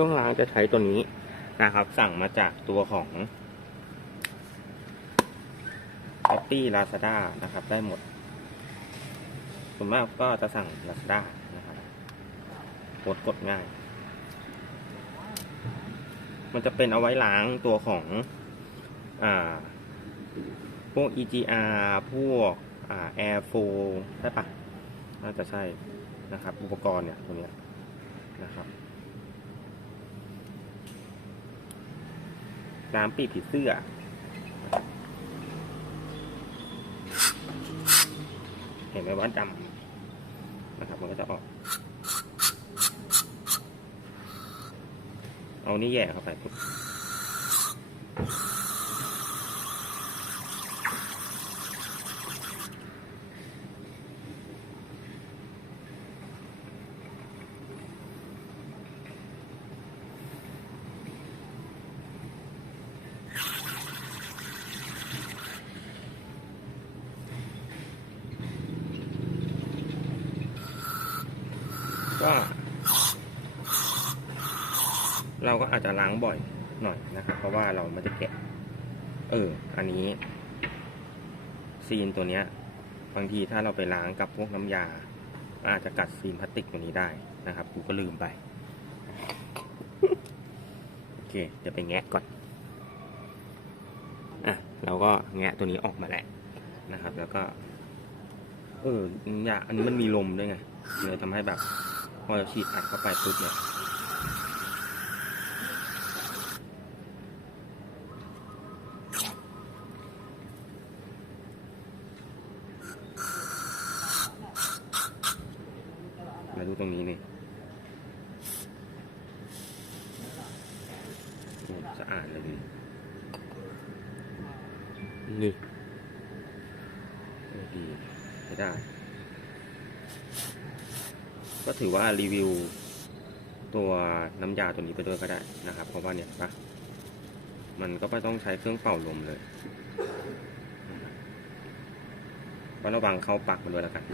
ช่วงล้างจะใช้ตัวนี้นะครับ สั่งมาจากตัวของ s h o p e e Lazada นะครับ ได้หมดส่วนมากก็จะสั่ง Lazada นะครับกดกดง่าย มันจะเป็นเอาไว้ล้างตัวของ อ่า พวก EGR พวก อ่า Air f o ใช่ปะน่าจะใช่นะครับ อุปกรณ์เนี่ย ตัวเนี้ยนะครับ น้ำปีกผีเสื้อ เห็นไหมว่าดำนะครับ มันก็จะออก เอานี่แย่เข้าไป ก็ เราก็อาจจะล้างบ่อยหน่อยนะครับ เพราะว่าเราไม่ได้แกะ เออ อันนี้ ซีนตัวเนี้ย บางทีถ้าเราไปล้างกับพวกน้ำยา อาจจะกัดซีนพลาสติกตัวนี้ได้นะครับกูก็ลืมไป โอเค เดี๋ยวไปแงะก่อน อะ เราก็แงะตัวนี้ออกมาแล้วนะครับ แล้วก็ เอออยาอันนี้มันมีลมด้วยไงเลยทำให้แบบ พอเราฉีดอัดเข้าไปปุ๊บเนี่ยมาดูตรงนี้นี่สะอาดเลยนี่เออดีใช้ได้ ก็ถือว่ารีวิวตัวน้ำยาตัวนี้ไปด้วยก็ได้นะครับ เพราะว่าเนี่ยปะมันก็ไม่ต้องใช้เครื่องเป่าลมเลยก็ระวังเข้าปากมันด้วยแล้วกัน